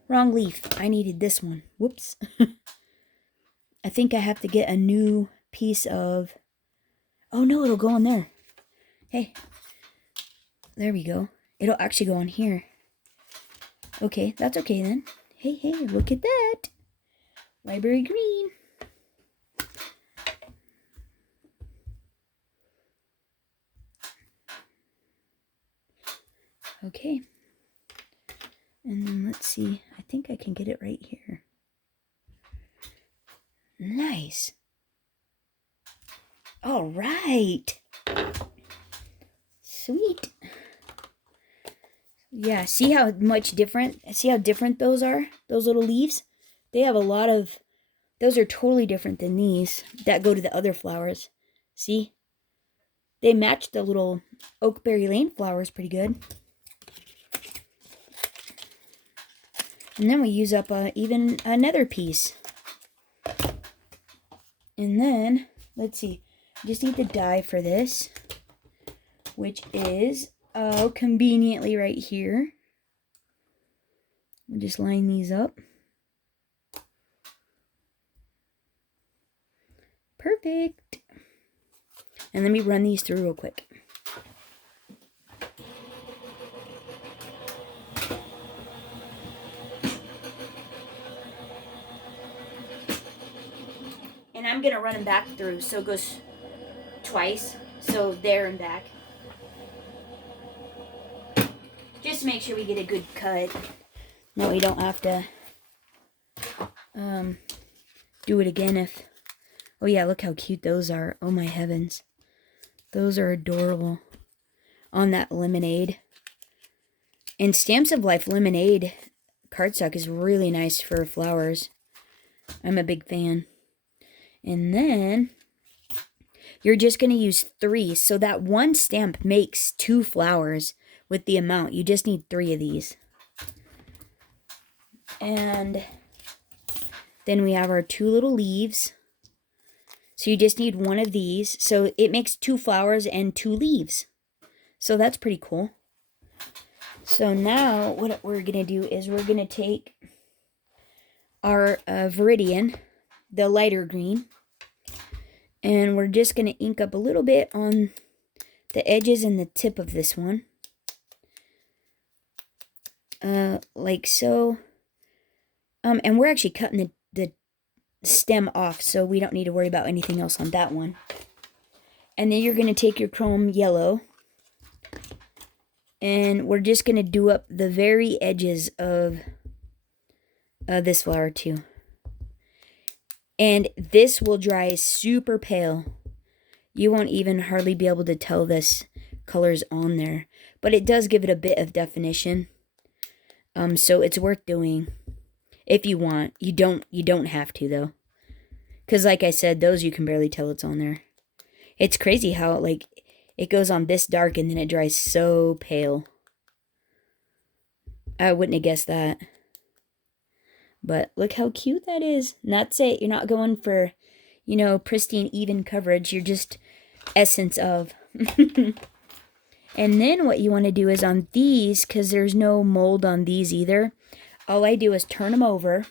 Wrong leaf. I needed this one. Whoops. I think I have to get a new piece of... Oh, no, it'll go on there. Hey. There we go. It'll actually go on here. Okay, that's okay then. Hey, look at that. Library green. Okay. And then let's see. I think I can get it right here. Nice. All right. Sweet. Yeah, see how different those are? Those little leaves? They have a lot of... Those are totally different than these that go to the other flowers. See? They match the little Oakberry Lane flowers pretty good. And then we use up even another piece. And then, let's see. I just need the die for this, which is, conveniently right here. We'll just line these up. Perfect. And let me run these through real quick. And I'm going to run them back through, so it goes twice. So there and back. Just to make sure we get a good cut. No, we don't have to do it again if... Oh yeah, look how cute those are. Oh my heavens. Those are adorable. On that lemonade. And Stamps of Life lemonade cardstock is really nice for flowers. I'm a big fan. And then you're just going to use 3. So that one stamp makes 2 flowers with the amount. You just need 3 of these. And then we have our 2 little leaves. So you just need one of these. So it makes 2 flowers and 2 leaves. So that's pretty cool. So now what we're going to do is we're going to take our Viridian, the lighter green, and we're just going to ink up a little bit on the edges and the tip of this one. Like so. And we're actually cutting the stem off, so we don't need to worry about anything else on that one. And then you're going to take your chrome yellow, and we're just going to do up the very edges of this flower too. And this will dry super pale. You won't even hardly be able to tell this color's on there, but it does give it a bit of definition. So it's worth doing if you want. You don't have to though, because like I said, those you can barely tell it's on there. It's crazy how like it goes on this dark and then it dries so pale. I wouldn't have guessed that. But look how cute that is. And that's it. You're not going for, you know, pristine even coverage. You're just essence of. And then what you want to do is on these, because there's no mold on these either, all I do is turn them over.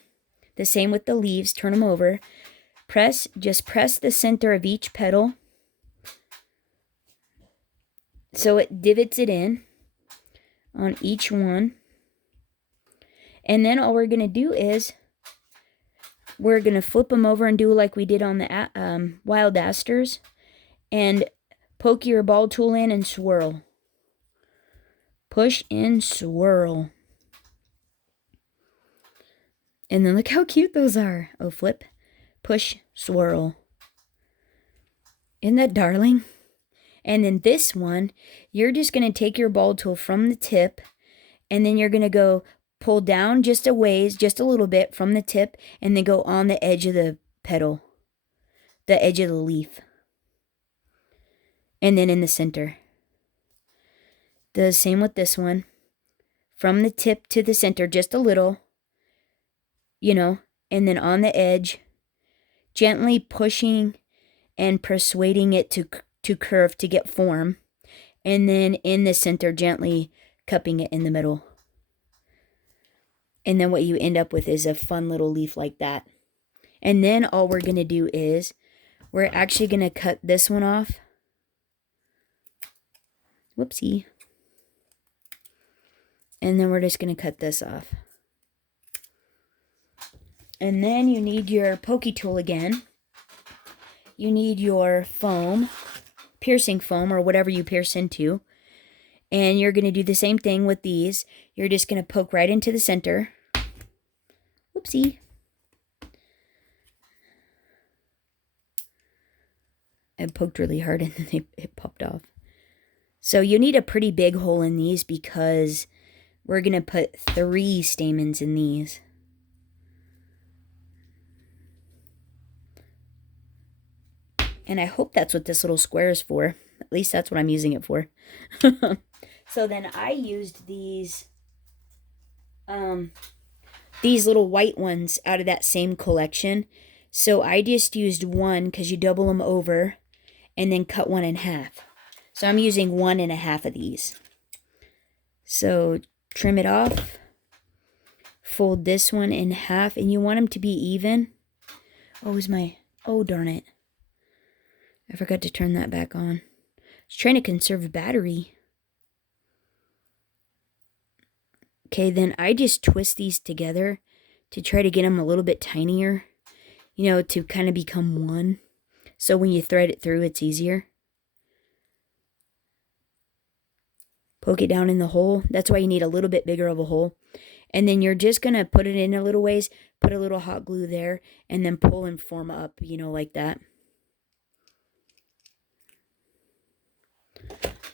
The same with the leaves, turn them over. Just press the center of each petal so it divots it in on each one. And then all we're going to do is we're going to flip them over and do like we did on the wild asters. And poke your ball tool in and swirl. Push and swirl. And then look how cute those are. Oh, flip, push, swirl. Isn't that darling? And then this one, you're just going to take your ball tool from the tip, and then you're going to go pull down just a ways, just a little bit from the tip, and then go on the edge of the petal, the edge of the leaf. And then in the center. The same with this one. From the tip to the center, just a little, you know, and then on the edge, gently pushing and persuading it to curve to get form. And then in the center, gently cupping it in the middle. And then what you end up with is a fun little leaf like that. And then all we're going to do is we're actually going to cut this one off. Whoopsie. And then we're just going to cut this off. And then you need your pokey tool again. You need your foam, piercing foam or whatever you pierce into. And you're going to do the same thing with these. You're just going to poke right into the center. Whoopsie. I poked really hard and then it popped off. So you need a pretty big hole in these because we're going to put 3 stamens in these. And I hope that's what this little square is for. At least that's what I'm using it for. So then I used these little white ones out of that same collection. So I just used one because you double them over and then cut one in half. So I'm using 1 1/2 of these. So trim it off. Fold this one in half. And you want them to be even. Oh, darn it. I forgot to turn that back on. I was trying to conserve battery. Okay, then I just twist these together to try to get them a little bit tinier. You know, to kind of become one. So when you thread it through, it's easier. Poke it down in the hole. That's why you need a little bit bigger of a hole. And then you're just going to put it in a little ways, put a little hot glue there, and then pull and form up, you know, like that.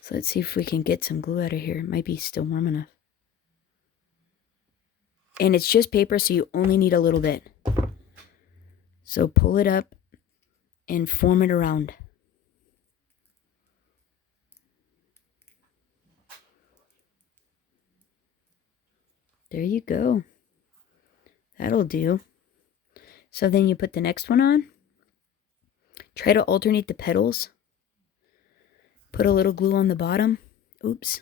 So let's see if we can get some glue out of here. It might be still warm enough. And it's just paper, so you only need a little bit. So pull it up and form it around. There you go. That'll do. So then you put the next one on. Try to alternate the petals. Put a little glue on the bottom. Oops.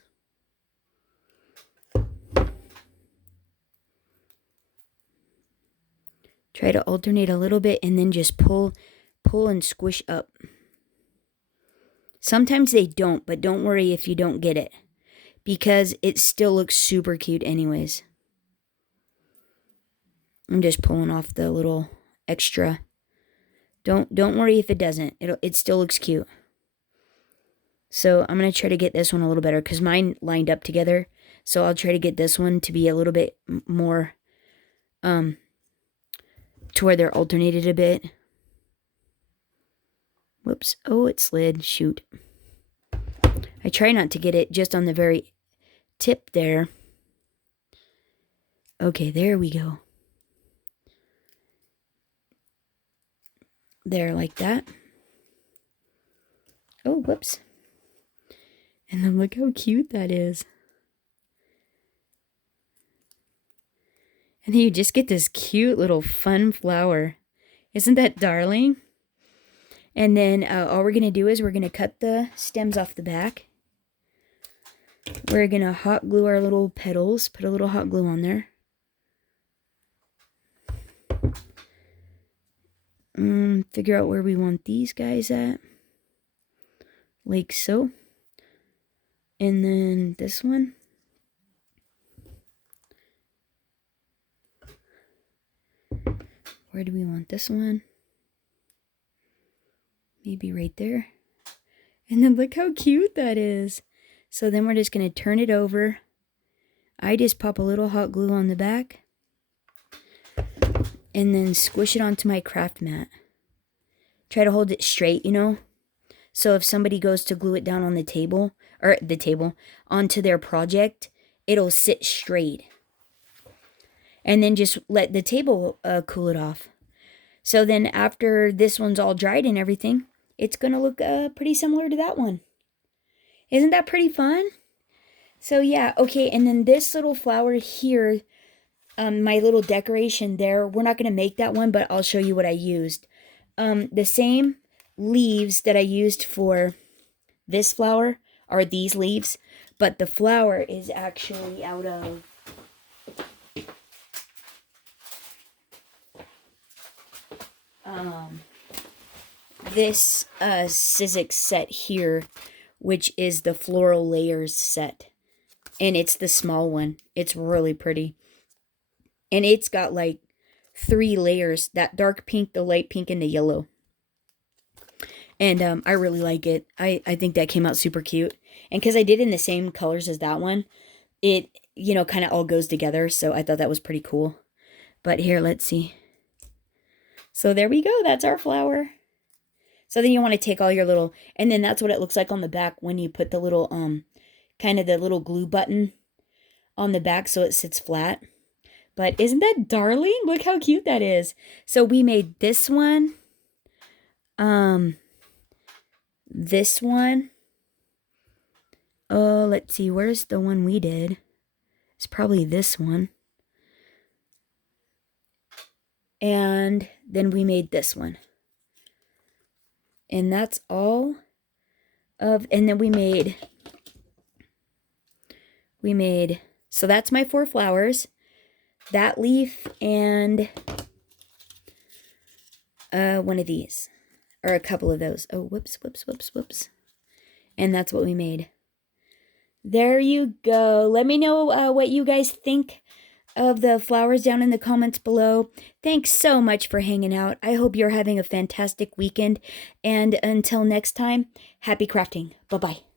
Try to alternate a little bit and then just pull and squish up. Sometimes they don't, but don't worry if you don't get it, because it still looks super cute anyways. I'm just pulling off the little extra. Don't worry if it doesn't. It still looks cute. So I'm going to try to get this one a little better because mine lined up together. So I'll try to get this one to be a little bit more to where they're alternated a bit. Whoops. Oh, it slid. Shoot. I try not to get it just on the very tip there. Okay, there we go. There, like that. Oh, whoops. And then look how cute that is. And then you just get this cute little fun flower. Isn't that darling? And then all we're going to do is we're going to cut the stems off the back. We're going to hot glue our little petals. Put a little hot glue on there. Figure out where we want these guys at. Like so. And then this one. Where do we want this one? Maybe right there. And then look how cute that is. So then we're just going to turn it over. I just pop a little hot glue on the back. And then squish it onto my craft mat. Try to hold it straight, you know. So if somebody goes to glue it down on the table, or the table, onto their project, it'll sit straight. And then just let the table cool it off. So then after this one's all dried and everything, it's going to look pretty similar to that one. Isn't that pretty fun? So yeah, okay, and then this little flower here, my little decoration there, we're not going to make that one, but I'll show you what I used. The same leaves that I used for this flower are these leaves, but the flower is actually out of this Sizzix set here, which is the Floral Layers set. And it's the small one. It's really pretty. And it's got like 3 layers. That dark pink, the light pink, and the yellow. And I really like it. I think that came out super cute. And because I did in the same colors as that one, it, you know, kind of all goes together. So I thought that was pretty cool. But here, let's see. So there we go. That's our flower. So then you want to take all your little, and then that's what it looks like on the back when you put the little, kind of the little glue button on the back so it sits flat. But isn't that darling? Look how cute that is. So we made this one, this one. Oh, let's see. Where's the one we did? It's probably this one. And then we made this one. And that's all of, and then we made, so that's my 4 flowers, that leaf, and one of these, or a couple of those. Oh, whoops. And that's what we made. There you go. Let me know what you guys think of the flowers down in the comments below. Thanks so much for hanging out. I hope you're having a fantastic weekend. And until next time, happy crafting. Bye-bye.